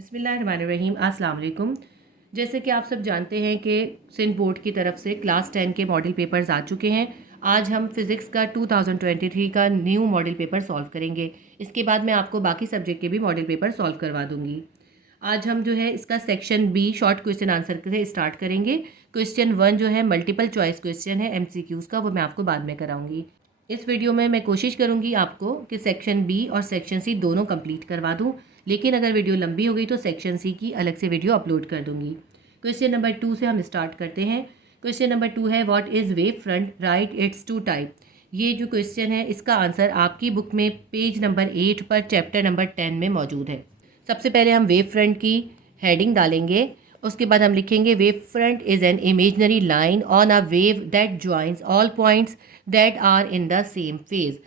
बिस्मिल्लाहिर्रहमानिर्रहीम। अस्सलाम वालेकुम। जैसे कि आप सब जानते हैं कि सिंध बोर्ड की तरफ से क्लास 10 के मॉडल पेपर्स आ चुके हैं। आज हम फ़िज़िक्स का 2023 का न्यू मॉडल पेपर सॉल्व करेंगे। इसके बाद मैं आपको बाकी सब्जेक्ट के भी मॉडल पेपर सॉल्व करवा दूँगी। आज हम जो है इसका section B short question answer से स्टार्ट करेंगे। क्वेश्चन 1 जो है मल्टीपल चॉइस क्वेश्चन है MCQs का, वो मैं आपको बाद में कराऊंगी। इस वीडियो में मैं कोशिश करूंगी आपको कि सेक्शन बी और सेक्शन सी दोनों कंप्लीट करवा दूं, लेकिन अगर वीडियो लंबी हो गई तो सेक्शन सी की अलग से वीडियो अपलोड कर दूंगी। क्वेश्चन नंबर 2 से हम स्टार्ट करते हैं। क्वेश्चन नंबर 2 है what is wave front, write its two type. ये जो क्वेश्चन है इसका आंसर आपकी बुक में पेज नंबर 8 पर चैप्टर नंबर 10 में मौजूद है। सबसे पहले हम वेव फ्रंट की हेडिंग डालेंगे, उसके बाद हम लिखेंगे wave front is an imaginary line on a wave that joins all points that are in the same phase.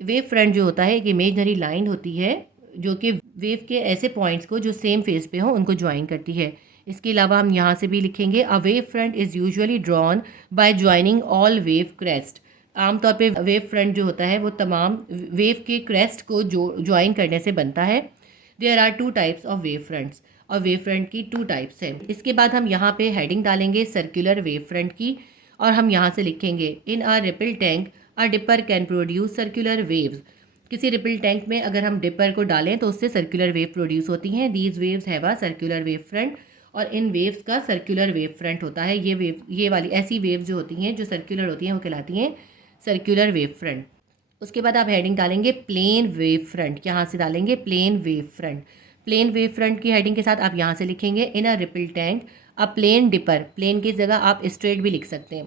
Wave front जो होता है एक इमेजनरी लाइन होती है जो कि वेव के ऐसे पॉइंट्स को जो सेम फेज पे हो उनको ज्वाइन करती है। इसके अलावा हम यहाँ से भी लिखेंगे a wave front is usually drawn by joining all wave crest. आमतौर पे वेव फ्रंट जो होता है वो तमाम वेव के क्रेस्ट को जो ज्वाइन करने से बनता है। There are 2 types of wave fronts, और वेव फ्रंट की 2 टाइप्स हैं। इसके बाद हम यहाँ पे हेडिंग डालेंगे सर्कुलर वेव फ्रंट की, और हम यहाँ से लिखेंगे in a ripple tank a dipper can produce circular waves. किसी रिपल टैंक में अगर हम डिपर को डालें तो उससे सर्कुलर वेव प्रोड्यूस होती हैं। These waves have a circular wave front, और इन वेव्स का सर्कुलर वेव फ्रंट होता है। ये वाली ऐसी वेव्स जो होती हैं जो सर्कुलर होती हैं वो कहलाती हैं सर्कुलर वेव फ्रंट। उसके बाद आप हेडिंग डालेंगे प्लेन वेव फ्रंट, यहाँ से डालेंगे plane wave front. Plane wave front की हेडिंग के साथ आप यहाँ से लिखेंगे in a ripple tank a plane dipper. Plane की जगह आप स्ट्रेट भी लिख सकते हैं।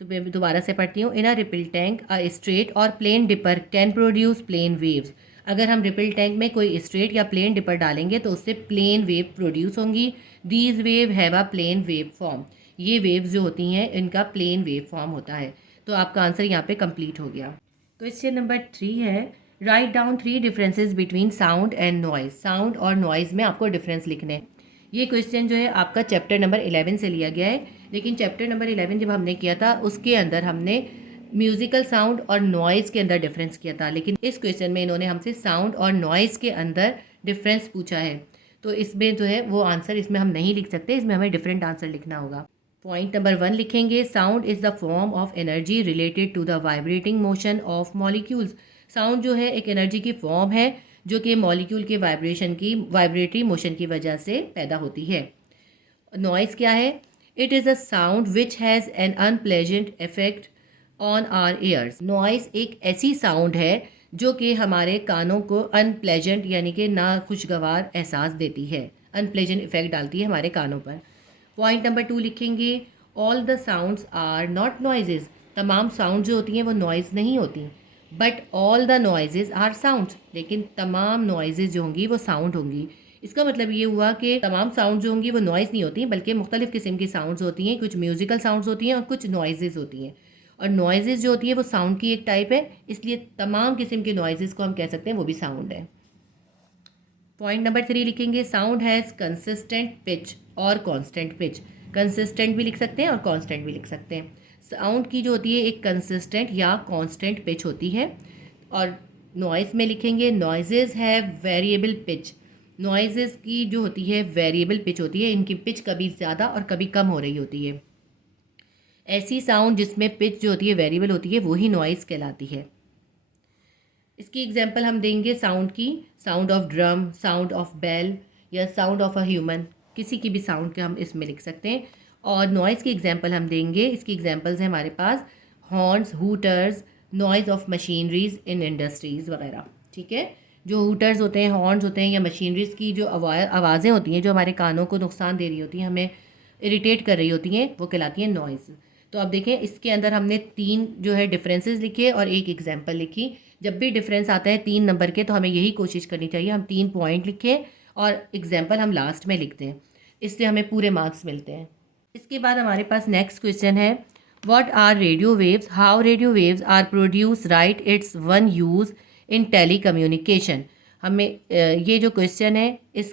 तो मैं दोबारा से पढ़ती हूँ, in a ripple tank a straight और plane dipper can produce plane waves. अगर हम रिपल टैंक में कोई स्ट्रेट या प्लेन डिपर डालेंगे तो उससे प्लेन वेव प्रोड्यूस होंगी। These wave have a plane wave form. ये वेव्स जो होती हैं इनका प्लेन वेव फॉर्म होता है। तो आपका आंसर यहाँ पे कंप्लीट हो गया। क्वेश्चन नंबर 3 है write down 3 differences between sound and noise. Sound और नॉइज में आपको डिफरेंस लिखने हैं। ये क्वेश्चन जो है आपका चैप्टर नंबर 11 से लिया गया है, लेकिन चैप्टर नंबर 11 जब हमने किया था उसके अंदर हमने म्यूजिकल साउंड और नॉइज़ के अंदर डिफरेंस किया था, लेकिन इस क्वेश्चन में इन्होंने हमसे साउंड और नॉइज़ के अंदर डिफरेंस पूछा है। तो इसमें जो है वो आंसर इसमें हम नहीं लिख सकते, इसमें हमें डिफरेंट आंसर लिखना होगा। पॉइंट नंबर 1 लिखेंगे sound is the form of energy related to the vibrating motion of molecules. Sound जो है एक एनर्जी की फॉर्म है जो कि मॉलिक्यूल के वाइब्रेटरी मोशन की वजह से पैदा होती है। नॉइज़ क्या है? It is a sound which has an unpleasant effect on our ears. Noise एक ऐसी साउंड है जो कि हमारे कानों को अनप्लेजेंट यानी कि ना खुशगवार एहसास देती है, अनप्लेजेंट इफेक्ट डालती है हमारे कानों पर। पॉइंट नंबर 2 लिखेंगे all the sounds are not noises. तमाम साउंड जो होती हैं वो नॉइज़ नहीं होती, but all the noises are sounds. लेकिन तमाम नॉइजेज जो होंगी वो साउंड होंगी। इसका मतलब ये हुआ कि तमाम साउंड जो होंगी वो नॉइज़ नहीं होती, बल्कि मुख्तलिफ़ किस्म की साउंड्स होती हैं। कुछ म्यूज़िकल साउंड्स होती हैं और कुछ नॉइजेज होती हैं, और नॉइजेज जो होती है वो साउंड की एक टाइप है, इसलिए तमाम किस्म के नॉइजेज को हम कह सकते हैं वो भी साउंड है। पॉइंट नंबर 3 लिखेंगे साउंड हैज़ कंसिस्टेंट पिच और कांस्टेंट पिच। कंसिस्टेंट भी लिख सकते हैं और कांस्टेंट भी लिख सकते हैं। साउंड की जो होती है एक कंसिस्टेंट या कांस्टेंट पिच होती है। और नॉइज़ में लिखेंगे noises have variable pitch. Noises की जो होती है वेरिएबल पिच होती है, इनकी पिच कभी ज़्यादा और कभी कम हो रही होती है। ऐसी साउंड जिसमें पिच जो होती है वेरिएबल होती है वो ही नॉइज़ कहलाती है। इसकी एग्जांपल हम देंगे साउंड की, sound of drum, sound of bell, या साउंड ऑफ अ ह्यूमन, किसी की भी साउंड के हम इसमें लिख सकते हैं। और नॉइज़ की एग्जांपल हम देंगे, इसकी एग्जांपल्स हैं हमारे पास horns, hooters, noise of machineries in industries वगैरह। ठीक है, जो हूटर्स होते हैं, हॉर्न्स होते हैं, या मशीनरीज़ की जो आवाज़ें होती हैं जो हमारे कानों को नुकसान दे रही होती हैं, हमें इरिटेट कर रही होती हैं, वो कहलाती हैं नॉइज़। तो अब देखें इसके अंदर हमने 3 जो है डिफरेंसेस लिखे और एक एग्जांपल लिखी। जब भी डिफरेंस आता है 3 नंबर के तो हमें यही कोशिश करनी चाहिए हम 3 पॉइंट लिखें और एग्जांपल हम लास्ट में लिखते हैं, इससे हमें पूरे मार्क्स मिलते हैं। इसके बाद हमारे पास नेक्स्ट क्वेश्चन है what are radio waves, how radio waves are produce, write its one use in telecommunication. हमें ये जो क्वेश्चन है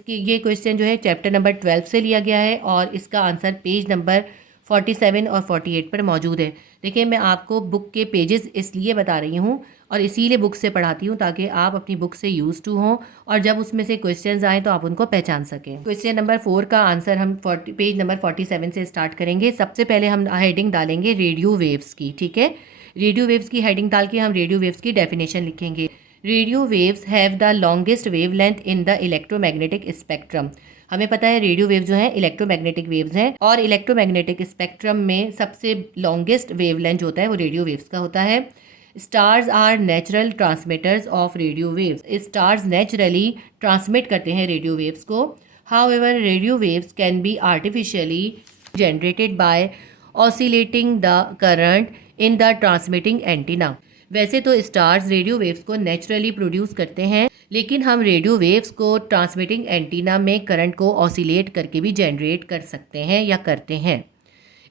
ये क्वेश्चन जो है चैप्टर नंबर 12 से लिया गया है, और इसका आंसर पेज नंबर 47 और 48 पर मौजूद है। देखिए मैं आपको बुक के पेजेस इसलिए बता रही हूँ और इसीलिए बुक से पढ़ाती हूँ ताकि आप अपनी बुक से यूज टू हों और जब उसमें से क्वेश्चंस आएँ तो आप उनको पहचान सकें। क्वेश्चन नंबर 4 का आंसर हम पेज नंबर 47 से स्टार्ट करेंगे। सबसे पहले हम हेडिंग डालेंगे रेडियो वेव्स की, ठीक है। रेडियो वेव्स की हेडिंग डाल के हम रेडियो वेव्स की डेफिनेशन लिखेंगे। Radio waves have the longest wavelength in the electromagnetic spectrum. हमें पता है रेडियो वेव्स जो हैं इलेक्ट्रोमैग्नेटिक वेव्स हैं और इलेक्ट्रोमैग्नेटिक स्पेक्ट्रम में सबसे लॉन्गेस्ट वेवलेंथ जो होता है वो रेडियो वेव्स का होता है। Stars are natural transmitters of radio waves. Stars naturally transmit करते हैं रेडियो वेव्स को। However radio waves can be artificially generated by oscillating the current in the transmitting antenna. वैसे तो स्टार्स रेडियो वेव्स को naturally produce करते हैं, लेकिन हम रेडियो वेव्स को ट्रांसमिटिंग एंटीना में करंट को ऑसिलेट करके भी जनरेट कर सकते हैं या करते हैं।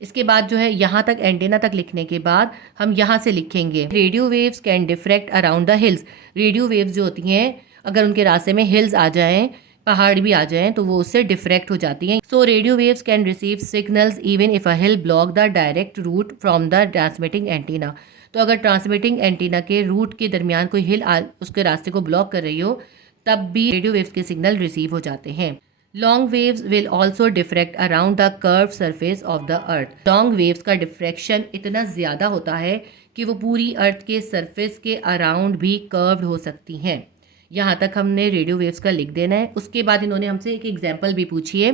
इसके बाद जो है यहाँ तक एंटीना तक लिखने के बाद हम यहाँ से लिखेंगे radio waves can diffract around the hills. Radio waves जो होती हैं अगर उनके रास्ते में हिल्स आ जाएं, पहाड़ भी आ जाएं तो वो उससे डिफ्रेक्ट हो जाती हैं। So radio waves can receive signals even if a hill block the direct route from the transmitting antenna. तो अगर ट्रांसमिटिंग एंटीना के रूट के दरमियान कोई हिल उसके रास्ते को ब्लॉक कर रही हो तब भी रेडियो वेव्स के सिग्नल रिसीव हो जाते हैं। Long waves will also diffract around the curve surface of the earth. Long waves का डिफ्रेक्शन इतना ज़्यादा होता है कि वो पूरी अर्थ के सरफेस के अराउंड भी कर्व्ड हो सकती हैं। यहाँ तक हमने रेडियो वेव्स का लिख देना है। उसके बाद इन्होंने हमसे एक एग्जाम्पल भी पूछी है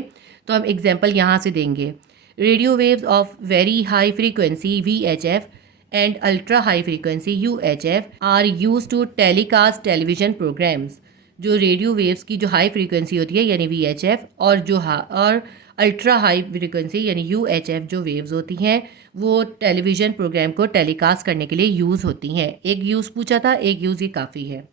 तो हम एग्जाम्पल यहाँ से देंगे। Radio waves of very high frequency VHF and ultra high frequency UHF are use to telecast television programmes. जो रेडियो वेव्स की जो हाई फ्रीक्वेंसी होती है यानी VHF और और अल्ट्रा हाई फ्रीक्वेंसी यानी UHF जो वेव्स होती हैं वो टेलीविज़न प्रोग्राम को टेलीकास्ट करने के लिए यूज़ होती हैं। एक यूज़ पूछा था, एक यूज़ ये काफ़ी है।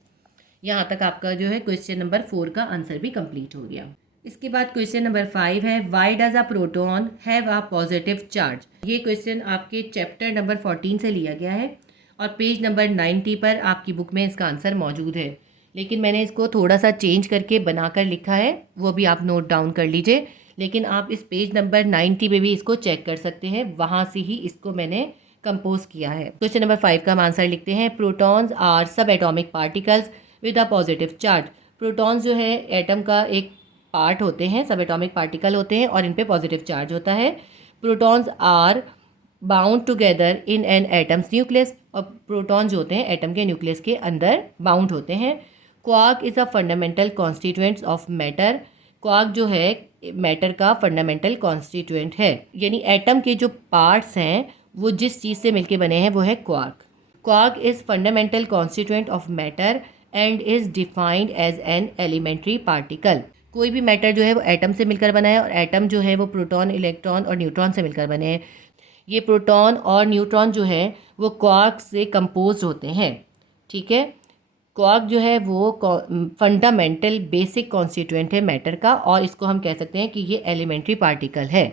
यहाँ तक आपका जो है क्वेश्चन नंबर 4 का आंसर भी कंप्लीट हो गया। इसके बाद क्वेश्चन नंबर 5 है why does a proton have a positive charge. ये क्वेश्चन आपके चैप्टर नंबर 14 से लिया गया है और पेज नंबर 90 पर आपकी बुक में इसका आंसर मौजूद है, लेकिन मैंने इसको थोड़ा सा चेंज करके बनाकर लिखा है, वो भी आप नोट डाउन कर लीजिए। लेकिन आप इस पेज नंबर 90 पे भी इसको चेक कर सकते हैं, वहाँ से ही इसको मैंने कंपोज किया है। क्वेश्चन नंबर 5 का हम आंसर लिखते हैं प्रोटॉन्स आर सब atomic particles with a positive charge. Protons जो है एटम का एक पार्ट होते हैं, सब एटॉमिक पार्टिकल होते हैं और इन पे पॉजिटिव चार्ज होता है। Protons are bound together in an atoms nucleus. और प्रोटॉन जो होते हैं एटम के न्यूक्लियस के अंदर बाउंड होते हैं। Quark is a fundamental constituents of matter. Quark जो है मैटर का फंडामेंटल कॉन्स्टिट्यूएंट है, यानी एटम के जो पार्ट्स हैं वो जिस चीज़ से मिलके बने हैं वो है quark. Quark is fundamental constituent of matter and is defined as an elementary particle. कोई भी मैटर जो है वो एटम से मिलकर बना है और एटम जो है वो प्रोटॉन, इलेक्ट्रॉन और न्यूट्रॉन से मिलकर बने हैं। ये प्रोटॉन और न्यूट्रॉन जो है वो क्वार्क से कंपोज होते हैं, ठीक है। क्वार्क जो है वो फंडामेंटल बेसिक कॉन्स्टिट्यूएंट है मैटर का और इसको हम कह सकते हैं कि ये एलिमेंट्री पार्टिकल है।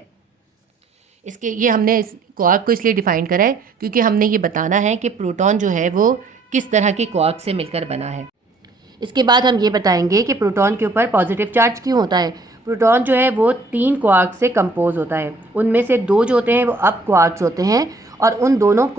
इसके ये हमने इस क्वार्क को इसलिए डिफाइन करा है क्योंकि हमने ये बताना है कि प्रोटॉन जो है वो किस तरह के क्वार्क से मिलकर बना है। इसके बाद हम ये बताएंगे कि प्रोटॉन के ऊपर पॉजिटिव चार्ज क्यों होता है। प्रोटॉन जो है वो 3 क्वार्क से कंपोज होता है, उनमें से 2 जो होते हैं वो अप क्वार्क्स होते हैं और उन दोनों अप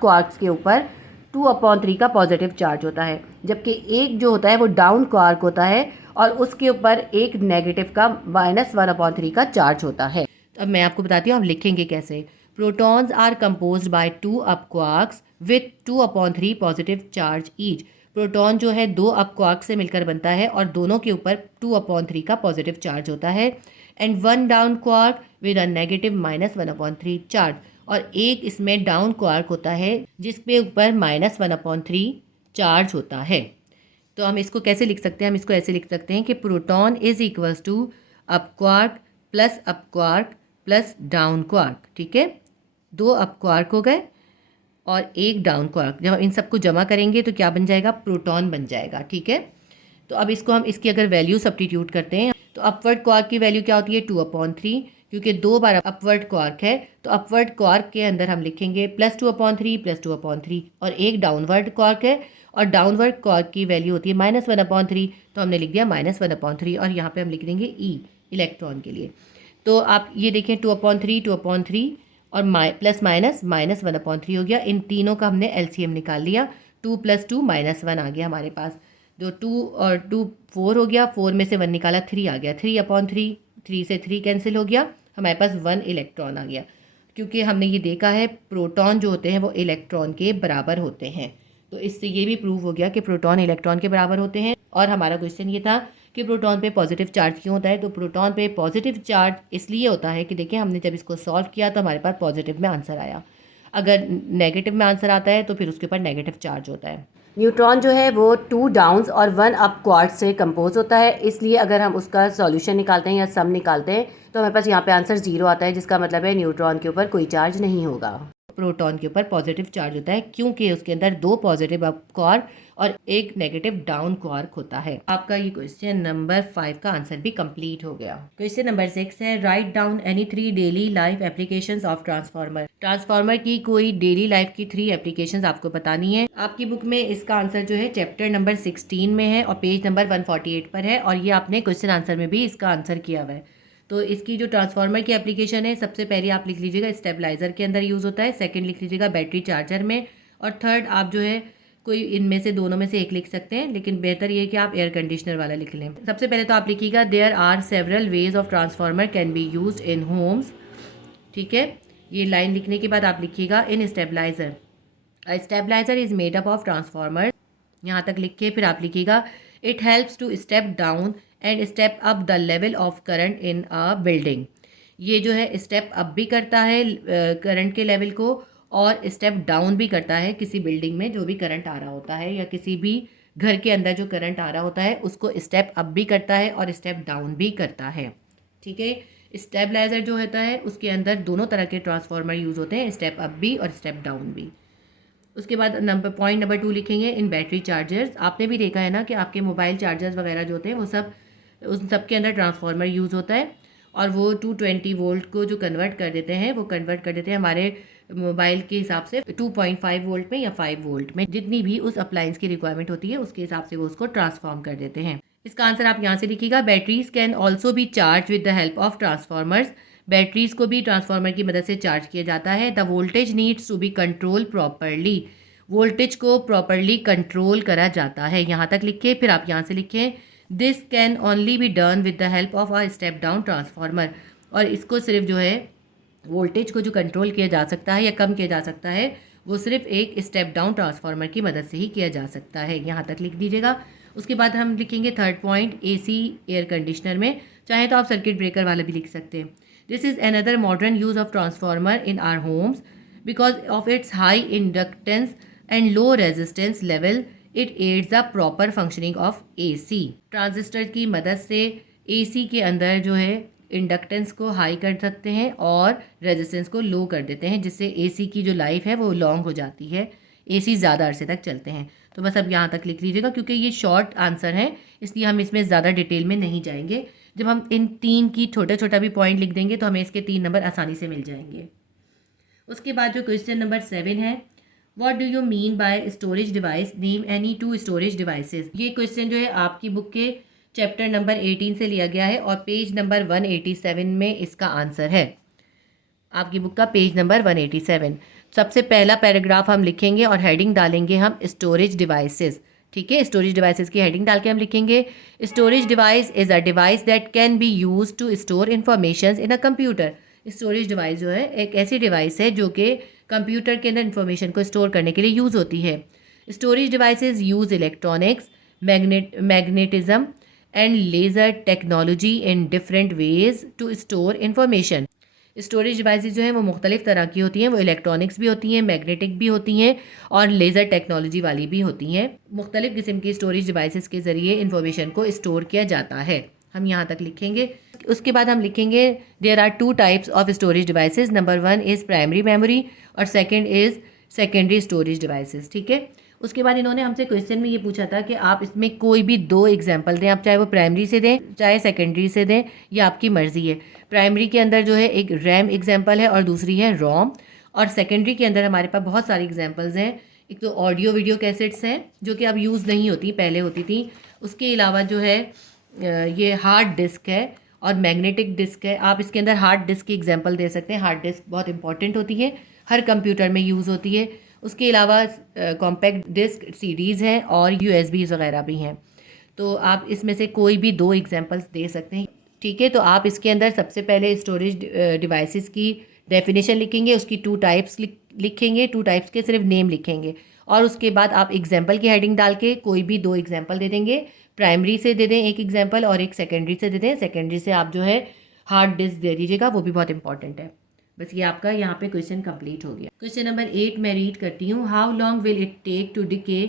क्वार्क्स के ऊपर 2/3 का पॉजिटिव चार्ज होता है, जबकि एक जो होता है वो डाउन क्वार्क होता है और उसके ऊपर एक नेगेटिव का -1/3 का चार्ज होता है। अब मैं आपको बताती हूँ हम लिखेंगे कैसे। Protons are composed by 2 up quarks with 2/3 positive charge each. Proton जो है 2 अप क्वार्क से मिलकर बनता है और दोनों के ऊपर 2/3 का पॉजिटिव चार्ज होता है and 1 down quark with a negative -1/3 charge. और एक इसमें डाउन क्वार्क होता है जिसपे ऊपर -1/3 चार्ज होता है। तो हम इसको कैसे लिख सकते हैं, हम इसको ऐसे लिख सकते हैं कि proton is equals to up quark plus up quark plus down quark, ठीक है। 2 अप क्वार्क हो गए और एक डाउन क्वार्क, जब हम इन सबको जमा करेंगे तो क्या बन जाएगा, प्रोटॉन बन जाएगा, ठीक है। तो अब इसको हम इसकी अगर वैल्यू सब्स्टिट्यूट करते हैं तो अपवर्ड क्वार्क की वैल्यू क्या होती है 2/3, क्योंकि 2 बार अपवर्ड क्वार्क है तो अपवर्ड क्वार्क के अंदर हम लिखेंगे +2/3 +2/3 और एक डाउनवर्ड क्वार्क है और डाउनवर्ड क्वार्क की वैल्यू होती है -1/3, तो हमने लिख दिया -1/3 और यहाँ पे हम लिख देंगे E इलेक्ट्रॉन के लिए। तो आप ये देखें 2/3 2/3 और प्लस माइनस -1/3 हो गया। इन तीनों का हमने एलसीएम निकाल लिया। 2 + 2 -1 आ गया हमारे पास। जो 2 और 2 4 हो गया, 4 में से 1 निकाला 3 आ गया। 3/3, 3 से 3 कैंसिल हो गया, हमारे पास 1 इलेक्ट्रॉन आ गया। क्योंकि हमने ये देखा है प्रोटॉन जो होते हैं वो इलेक्ट्रॉन के बराबर होते हैं, तो इससे ये भी प्रूव हो गया कि प्रोटॉन इलेक्ट्रॉन के बराबर होते हैं। और हमारा क्वेश्चन ये था कि प्रोटॉन पे पॉजिटिव चार्ज क्यों होता है। तो प्रोटॉन पे पॉजिटिव चार्ज इसलिए होता है कि देखिए हमने जब इसको सॉल्व किया तो हमारे पास पॉजिटिव में आंसर आया। अगर नेगेटिव में आंसर आता है तो फिर उसके ऊपर नेगेटिव चार्ज होता है। न्यूट्रॉन जो है वो 2 डाउन्स और 1 अप क्वार्ट्स से कंपोज होता है, इसलिए अगर हम उसका सॉल्यूशन निकालते हैं या सम निकालते हैं तो हमारे पास यहाँ पे आंसर 0 आता है, जिसका मतलब है न्यूट्रॉन के ऊपर कोई चार्ज नहीं होगा। प्रोटॉन के ऊपर पॉजिटिव चार्ज होता है क्योंकि उसके अंदर 2 पॉजिटिव अप क्वार्क और 1 नेगेटिव डाउन क्वार्क होता है। आपका ये क्वेश्चन नंबर 5 का आंसर भी कंप्लीट हो गया। क्वेश्चन नंबर 6 है, write down any 3 daily life applications of transformer. Transformer की कोई डेली लाइफ की 3 एप्लीकेशंस आपको बतानी है। आपकी बुक में इसका आंसर जो है चैप्टर नंबर 16 में है और पेज नंबर 148 पर है, और ये आपने क्वेश्चन आंसर में भी इसका आंसर किया हुआ है। तो इसकी जो ट्रांसफार्मर की एप्लीकेशन है, सबसे पहले आप लिख लीजिएगा स्टेबलाइजर के अंदर यूज़ होता है, सेकंड लिख लीजिएगा बैटरी चार्जर में, और थर्ड आप जो है कोई इनमें से दोनों में से एक लिख सकते हैं, लेकिन बेहतर ये है कि आप एयर कंडीशनर वाला लिख लें। सबसे पहले तो आप लिखिएगा there are several ways of transformer can be used in homes. ठीक है, ये लाइन लिखने के बाद आप लिखिएगा in stabilizer a stabilizer is made up of transformer. यहाँ तक लिख के फिर आप लिखिएगा it helps to step down and step up the level of current in a building. ये जो है स्टेप अप भी करता है करंट के लेवल को, और स्टेप डाउन भी करता है किसी बिल्डिंग में जो भी करंट आ रहा होता है, या किसी भी घर के अंदर जो करंट आ रहा होता है उसको स्टेप अप भी करता है और स्टेप डाउन भी करता है। ठीक है, स्टेबलाइजर जो होता है उसके अंदर दोनों तरह के ट्रांसफार्मर यूज़ होते हैं, स्टेप अप भी और स्टेप डाउन भी। उसके बाद पॉइंट नंबर 2 लिखेंगे इन बैटरी चार्जर्स। आपने भी देखा है ना कि आपके मोबाइल चार्जर्स वगैरह जो होते हैं वो सब उन सब के अंदर ट्रांसफार्मर यूज़ होता है, और वो 220 वोल्ट को जो कन्वर्ट कर देते हैं वो कन्वर्ट कर देते हैं हमारे मोबाइल के हिसाब से 2.5 वोल्ट में या 5 वोल्ट में, जितनी भी उस अप्लायंस की रिक्वायरमेंट होती है उसके हिसाब से वो उसको ट्रांसफॉर्म कर देते हैं। इसका आंसर आप यहाँ से लिखिएगा batteries can also be charge with the help of transformers. Batteries को भी ट्रांसफार्मर की मदद से चार्ज किया जाता है। The voltage needs to be control properly. Voltage को प्रॉपरली कंट्रोल करा जाता है। यहाँ तक लिखिए, फिर आप यहाँ से लिखिए this can only be done with the help of a step down transformer. और इसको सिर्फ जो है वोल्टेज को जो कंट्रोल किया जा सकता है या कम किया जा सकता है वो सिर्फ एक स्टेप डाउन ट्रांसफार्मर की मदद से ही किया जा सकता है। यहाँ तक लिख दीजिएगा। उसके बाद हम लिखेंगे third point AC air conditioner में, चाहे तो आप सर्किट ब्रेकर वाला भी लिख सकते हैं। This is another modern use of transformer in our homes because of its high inductance and low resistance level it aids the proper functioning of AC. Transistor की मदद से एसी के अंदर जो है इंडक्टेंस को हाई कर सकते हैं और रेजिस्टेंस को लो कर देते हैं, जिससे एसी की जो लाइफ है वो लॉन्ग हो जाती है, एसी ज़्यादा अरसे तक चलते हैं। तो बस अब यहाँ तक लिख लीजिएगा, क्योंकि ये शॉर्ट आंसर है इसलिए हम इसमें ज़्यादा डिटेल में नहीं जाएंगे। जब हम इन 3 की छोटा छोटा भी पॉइंट लिख देंगे तो हमें इसके 3 नंबर आसानी से मिल जाएंगे। उसके बाद जो क्वेश्चन नंबर 7 है, what do you mean by storage device, name any 2 storage devices. ये क्वेश्चन जो है आपकी बुक के चैप्टर नंबर 18 से लिया गया है और पेज नंबर 187 में इसका आंसर है। आपकी बुक का पेज नंबर 187। सबसे पहला पैराग्राफ हम लिखेंगे और हेडिंग डालेंगे हम स्टोरेज डिवाइसेस। ठीक है, स्टोरेज डिवाइसेस की हेडिंग डाल के हम लिखेंगे storage device is a device that can be use to store information in a computer. Storage device जो है एक ऐसी डिवाइस है जो कि कंप्यूटर के अंदर इन्फॉर्मेशन को स्टोर करने के लिए यूज़ होती है। Storage devices use electronics, magnetism and laser technology in different ways to store information. Storage devices जो हैं वो मुख्तलिफ तरह की होती हैं, वो इलेक्ट्रॉनिक्स भी होती हैं, मैग्नेटिक भी होती हैं और लेज़र टेक्नोलॉजी वाली भी होती हैं। मुख्तलिफ किस्म की स्टोरेज डिवाइसेस के ज़रिए इन्फॉर्मेशन को स्टोर किया जाता है। हम यहाँ तक लिखेंगे। उसके बाद हम लिखेंगे there are 2 types of storage devices. Number 1 is primary memory और second is secondary storage devices. ठीक है, उसके बाद इन्होंने हमसे क्वेश्चन में ये पूछा था कि आप इसमें कोई भी 2 एग्जाम्पल दें, आप चाहे वो प्राइमरी से दें चाहे सेकेंडरी से दें, ये आपकी मर्ज़ी है। प्राइमरी के अंदर जो है एक रैम एग्जाम्पल है और दूसरी है रोम, और सेकेंडरी के अंदर हमारे पास बहुत सारी एग्जाम्पल्स हैं। एक तो ऑडियो वीडियो कैसेट्स हैं जो कि अब यूज़ नहीं होती, पहले होती थी। उसके अलावा जो है ये हार्ड डिस्क है, और मैग्नेटिक डिस्क है। आप इसके अंदर हार्ड डिस्क की एग्जांपल दे सकते हैं। हार्ड डिस्क बहुत इंपॉर्टेंट होती है, हर कंप्यूटर में यूज़ होती है। उसके अलावा कॉम्पैक्ट डिस्क, सीडीज़ हैं और यूएसबीज़ वगैरह भी हैं। तो आप इसमें से कोई भी 2 एग्जांपल्स दे सकते हैं। ठीक है, तो आप इसके अंदर सबसे पहले स्टोरेज डिवाइसेस की डेफिनेशन लिखेंगे, उसकी 2 टाइप्स लिखेंगे, 2 टाइप्स के सिर्फ नेम लिखेंगे और उसके बाद आप एग्जांपल की हेडिंग डाल के कोई भी 2 एग्जांपल दे देंगे। प्राइमरी से दे दें एक एग्जांपल और एक सेकेंडरी से दे दें। सेकेंडरी से आप जो है हार्ड डिस्क दे दीजिएगा, वो भी बहुत इंपॉर्टेंट है। बस ये आपका यहाँ पे क्वेश्चन कंप्लीट हो गया। क्वेश्चन नंबर 8 मैं रीड करती हूँ। How long will it take to decay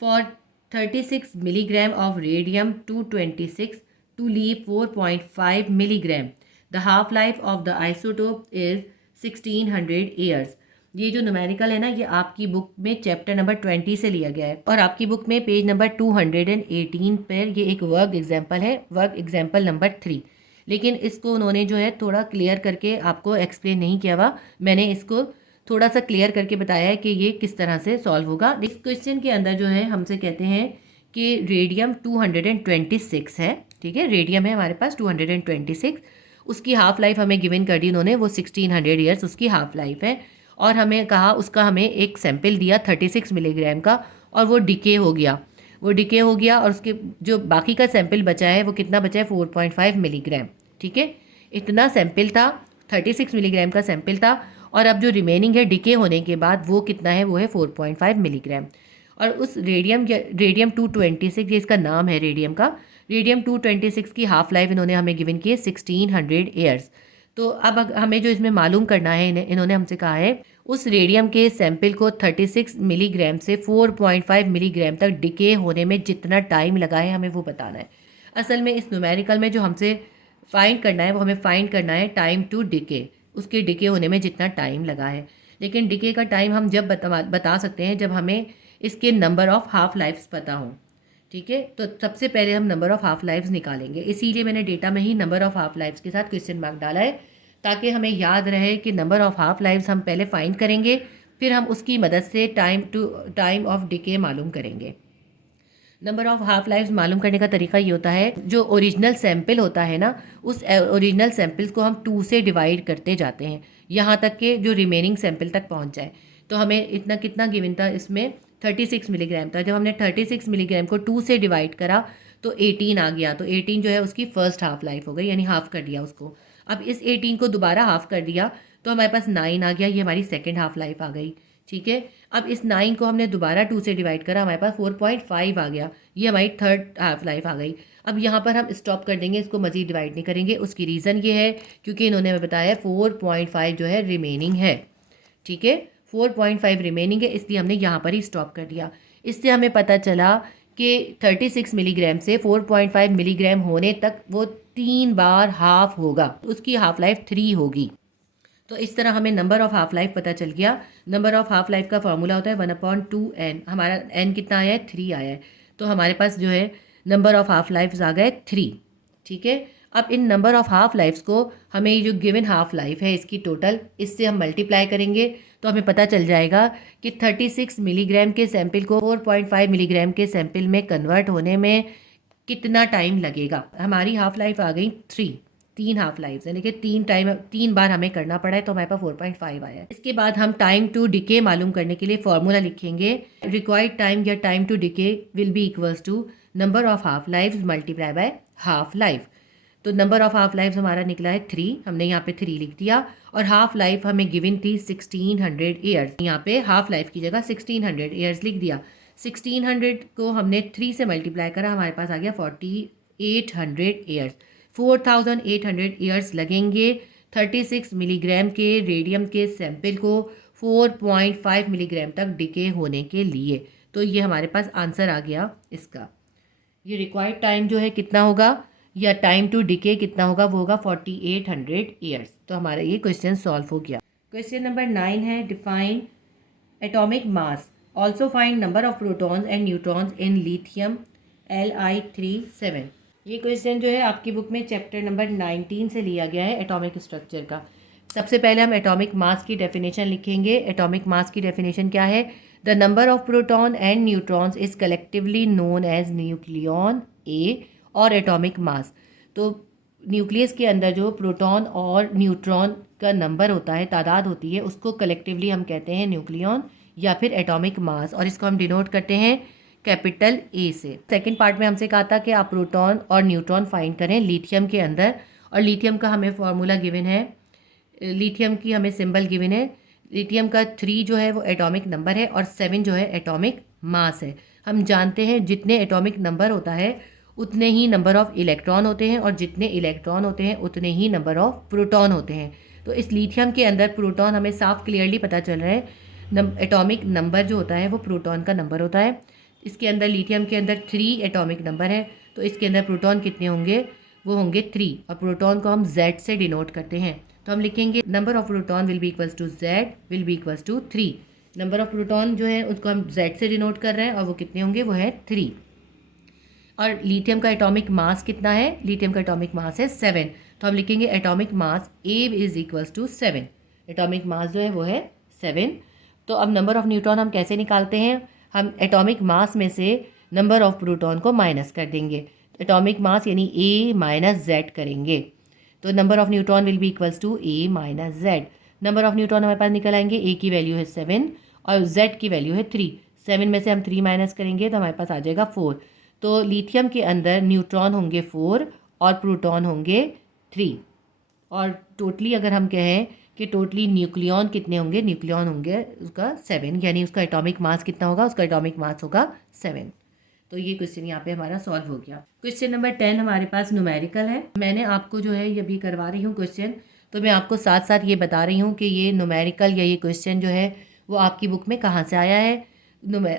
for 36 milligram of radium-226 to leave 4.5 milligram. The half-life of the isotope is 1600 years. ये जो न्यूमेरिकल है ना, ये आपकी बुक में चैप्टर नंबर 20 से लिया गया है और आपकी बुक में पेज नंबर 218 पर ये एक वर्क एग्जाम्पल है, वर्क एग्जाम्पल नंबर 3। लेकिन इसको उन्होंने जो है थोड़ा क्लियर करके आपको एक्सप्लेन नहीं किया हुआ। मैंने इसको थोड़ा सा क्लियर करके बताया है कि ये किस तरह से सॉल्व होगा। इस क्वेश्चन के अंदर जो है हमसे कहते हैं कि रेडियम 226 है। ठीक है, रेडियम है हमारे पास 226, उसकी हाफ लाइफ हमें गिवन कर दी उन्होंने, वो 1600 ईयर्स उसकी हाफ लाइफ है। और हमें कहा उसका हमें एक सैंपल दिया 36 मिलीग्राम का और वो डिके हो गया, और उसके जो बाकी का सैंपल बचा है वो कितना बचा है, 4.5 मिलीग्राम। ठीक है, इतना सैंपल था, 36 मिलीग्राम का सैंपल था और अब जो रिमेनिंग है डिके होने के बाद वो कितना है, वो है 4.5 मिलीग्राम। और उस रेडियम 226, ये इसका नाम है रेडियम का, रेडियम 226 की हाफ लाइफ इन्होंने हमें गिवन की है 1600 ईयर्स। तो अब हमें जो इसमें मालूम करना है, इन्होंने हमसे कहा है उस रेडियम के सैंपल को 36 मिलीग्राम से 4.5 मिलीग्राम तक डिके होने में जितना टाइम लगा है हमें वो बताना है। असल में इस न्यूमेरिकल में जो हमसे फाइंड करना है वो हमें फाइंड करना है टाइम टू डिके, उसके डिके होने में जितना टाइम लगा है। लेकिन डिके का टाइम हम जब बता सकते हैं जब हमें इसके नंबर ऑफ़ हाफ लाइफ्स पता हों। ठीक है, तो सबसे पहले हम नंबर ऑफ़ हाफ लाइफ्स निकालेंगे, इसीलिए मैंने डेटा में ही नंबर ऑफ़ हाफ लाइफ्स के साथ क्वेश्चन मार्क डाला है ताकि हमें याद रहे कि नंबर ऑफ़ हाफ लाइफ्स हम पहले फाइंड करेंगे, फिर हम उसकी मदद से टाइम ऑफ डिके मालूम करेंगे। नंबर ऑफ़ हाफ लाइफ्स मालूम करने का तरीका ये होता है, जो ओरिजिनल सैंपल होता है ना, उस ओरिजिनल सैंपल्स को हम 2 से डिवाइड करते जाते हैं यहाँ तक कि जो रिमेनिंग सैंपल तक पहुँच जाए। तो हमें इतना कितना गिवन था, इसमें 36 मिलीग्राम था। जब हमने 36 मिलीग्राम को 2 से डिवाइड करा तो 18 आ गया। तो 18 जो है उसकी फ़र्स्ट हाफ लाइफ हो गई, यानी हाफ़ कर दिया उसको। अब इस 18 को दोबारा हाफ़ कर दिया तो हमारे पास 9 आ गया, ये हमारी सेकेंड हाफ लाइफ आ गई। ठीक है, अब इस 9 को हमने दोबारा 2 से डिवाइड करा, हमारे पास 4.5 आ गया, ये हमारी थर्ड हाफ लाइफ आ गई। अब यहाँ पर हम स्टॉप कर देंगे, इसको मज़ीद डिवाइड नहीं करेंगे। उसकी रीज़न ये है क्योंकि इन्होंने हमें बताया 4.5 जो है रिमेनिंग है। ठीक है, 4.5 रिमेनिंग है, इसलिए हमने यहाँ पर ही स्टॉप कर दिया। इससे हमें पता चला कि 36 मिलीग्राम से 4.5 मिलीग्राम होने तक वो 3 बार हाफ होगा, उसकी हाफ लाइफ 3 होगी। तो इस तरह हमें नंबर ऑफ़ हाफ लाइफ पता चल गया। नंबर ऑफ़ हाफ लाइफ का फार्मूला होता है 1/2n। हमारा n कितना आया है, 3 आया है। तो हमारे पास जो है नंबर ऑफ़ हाफ लाइफ्स आ गए 3। ठीक है, अब इन नंबर ऑफ़ हाफ लाइफ्स को हमें ये जो गिवन हाफ लाइफ है इसकी टोटल, इससे हम मल्टीप्लाई करेंगे तो हमें पता चल जाएगा कि 36 मिलीग्राम के सैंपल को 4.5 मिलीग्राम के सैंपल में कन्वर्ट होने में कितना टाइम लगेगा। हमारी हाफ लाइफ आ गई 3 हाफ लाइफ्स है, लेकिन 3 बार हमें करना पड़ा है तो हमारे पास 4.5 आया है। इसके बाद हम टाइम टू डिके मालूम करने के लिए फॉर्मूला लिखेंगे। रिक्वायर्ड टाइम या time to decay will be equals to number of half lifes multiply by half life. तो नंबर ऑफ हाफ लाइफ्स हमारा निकला है 3, हमने यहाँ पे 3 लिख दिया और हाफ लाइफ हमें गिवन थी 1600 ईयर्स, यहाँ पे हाफ लाइफ की जगह 1600 ईयर्स लिख दिया। 1600 को हमने 3 से मल्टीप्लाई करा, हमारे पास आ गया 4800 ईयर्स। 4800 ईयर्स लगेंगे 36 मिलीग्राम के रेडियम के सैंपल को 4.5 मिलीग्राम तक डिके होने के लिए। तो ये हमारे पास आंसर आ गया इसका। ये रिक्वायर्ड टाइम जो है कितना होगा या टाइम टू डिके कितना होगा, वो होगा 4800 ईयर्स। तो हमारा ये क्वेश्चन सॉल्व हो गया। क्वेश्चन नंबर 9 है, define atomic mass, also find number of protons and neutrons in lithium Li37। ये क्वेश्चन जो है आपकी बुक में चैप्टर नंबर 19 से लिया गया है, एटॉमिक स्ट्रक्चर का। सबसे पहले हम एटॉमिक मास की डेफिनेशन लिखेंगे। एटॉमिक मास की डेफिनेशन क्या है, the number of proton and neutrons is collectively known as nucleon A और एटॉमिक मास। तो न्यूक्लियस के अंदर जो प्रोटॉन और न्यूट्रॉन का नंबर होता है, तादाद होती है, उसको कलेक्टिवली हम कहते हैं न्यूक्लियन या फिर एटॉमिक मास, और इसको हम डिनोट करते हैं कैपिटल ए से। सेकंड पार्ट में हमसे कहा था कि आप प्रोटॉन और न्यूट्रॉन फाइंड करें लिथियम के अंदर, और लिथियम का हमें फॉर्मूला गिवन है, लिथियम की हमें सिंबल गिवन है। लिथियम का 3 जो है वो एटॉमिक नंबर है और 7 जो है एटॉमिक मास है। हम जानते हैं जितने एटॉमिक नंबर होता है उतने ही नंबर ऑफ़ इलेक्ट्रॉन होते हैं, और जितने इलेक्ट्रॉन होते हैं उतने ही नंबर ऑफ़ प्रोटॉन होते हैं। तो इस लिथियम के अंदर प्रोटॉन हमें साफ क्लियरली पता चल रहा है, एटॉमिक नंबर जो होता है वो प्रोटॉन का नंबर होता है। इसके अंदर लिथियम के अंदर 3 एटॉमिक नंबर है, तो इसके अंदर प्रोटॉन कितने होंगे, वो होंगे 3, और प्रोटॉन को हम Z से डिनोट करते हैं। तो हम लिखेंगे number of proton will be equals to Z will be equals to 3। Number of proton जो है उसको हम Z से डिनोट कर रहे हैं, और वो कितने होंगे, वो है 3। और लिथियम का एटॉमिक मास कितना है, लिथियम का एटॉमिक मास है 7, तो हम लिखेंगे atomic mass A is equals to 7। Atomic mass जो है वो है 7। तो अब नंबर ऑफ़ न्यूट्रॉन हम कैसे निकालते हैं, हम एटॉमिक मास में से नंबर ऑफ़ प्रोटॉन को माइनस कर देंगे। एटॉमिक मास यानी A माइनस Z करेंगे, तो number of neutron will be equals to A minus Z। Number of neutron हमारे पास निकल आएंगे, A की वैल्यू है 7 और Z की वैल्यू है 3। 7 में से हम 3 माइनस करेंगे तो हमारे पास आ जाएगा 4। तो लिथियम के अंदर न्यूट्रॉन होंगे 4 और प्रोटॉन होंगे 3। और टोटली अगर हम कहें कि टोटली न्यूक्लियॉन कितने होंगे, न्यूक्लियॉन होंगे उसका 7, यानी उसका एटॉमिक मास कितना होगा, उसका एटॉमिक मास होगा 7। तो ये क्वेश्चन यहाँ पे हमारा सॉल्व हो गया। क्वेश्चन नंबर 10 हमारे पास न्यूमेरिकल है। मैंने आपको जो है ये भी करवा रही हूँ क्वेश्चन, तो मैं आपको साथ साथ ये बता रही हूँ कि ये न्यूमेरिकल या ये क्वेश्चन जो है वो आपकी बुक में कहाँ से आया है,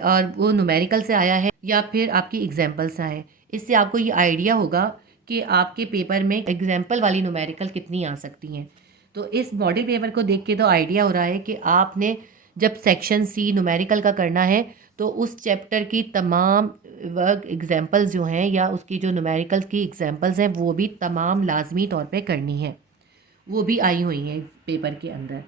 और वो न्यूमेरिकल से आया है या फिर आपकी एग्जाम्पल से आए। इससे आपको ये आइडिया होगा कि आपके पेपर में एग्जाम्पल वाली न्यूमेरिकल कितनी आ सकती हैं। तो इस मॉडल पेपर को देख के तो आइडिया हो रहा है कि आपने जब सेक्शन C न्यूमेरिकल का करना है तो उस चैप्टर की तमाम वर्क एग्जाम्पल्स जो हैं या उसकी जो न्यूमेरिकल्स की एग्जाम्पल्स हैं वो भी तमाम लाजमी तौर पे करनी है, वो भी आई हुई हैं पेपर के अंदर।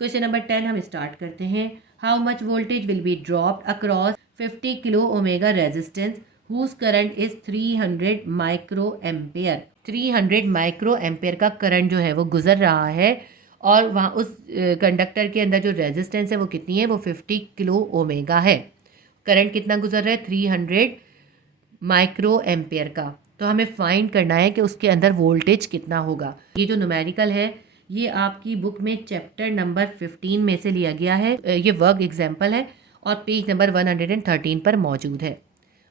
क्वेश्चन नंबर 10 हम स्टार्ट करते हैं। How much voltage will be dropped across 50 kilo omega resistance whose current is 300 micro ampere. 300 micro ampere का करंट जो है वो गुजर रहा है, और वहाँ उस कंडक्टर के अंदर जो रेजिस्टेंस है वो कितनी है, वो 50 किलो ओमेगा है। करंट कितना गुजर रहा है, 300 माइक्रो एम्पेयर का। तो हमें फाइंड करना है कि उसके अंदर वोल्टेज कितना होगा। ये जो न्यूमेरिकल है ये आपकी बुक में चैप्टर नंबर 15 में से लिया गया है। ये वर्क एग्जाम्पल है और पेज नंबर 113 पर मौजूद है।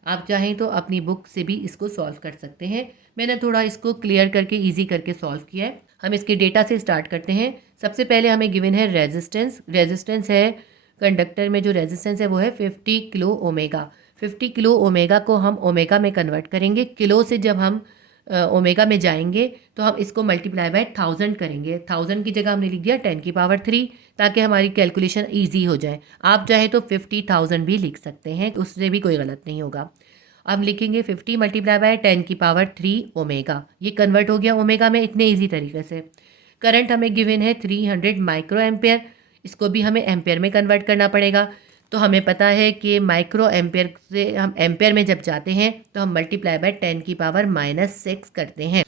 आप चाहें तो अपनी बुक से भी इसको सॉल्व कर सकते हैं। मैंने थोड़ा इसको क्लियर करके ईजी करके सॉल्व किया है। हम इसके डेटा से स्टार्ट करते हैं। सबसे पहले हमें गिवन है रेजिस्टेंस। रेजिस्टेंस है कंडक्टर में जो रेजिस्टेंस है वो है 50 किलो ओमेगा। 50 किलो ओमेगा को हम ओमेगा में कन्वर्ट करेंगे। किलो से जब हम ओमेगा में जाएंगे तो हम इसको मल्टीप्लाई बाय 1000 करेंगे। 1000 की जगह हमने लिख दिया 10 की पावर 3 ताकि हमारी कैलकुलेशन ईजी हो जाए। आप चाहें तो 50,000 भी लिख सकते हैं, उससे भी कोई गलत नहीं होगा। अब लिखेंगे 50 मल्टीप्लाई बाय 10 की पावर 3 ओमेगा। ये कन्वर्ट हो गया ओमेगा में इतने ईजी तरीके से। करंट हमें गिवन है 300 माइक्रो एम्पेयर, इसको भी हमें एम्पेयर में कन्वर्ट करना पड़ेगा। तो हमें पता है कि माइक्रो एम्पेयर से हम एम्पेयर में जब जाते हैं तो हम मल्टीप्लाई बाय 10 की पावर -6 करते हैं,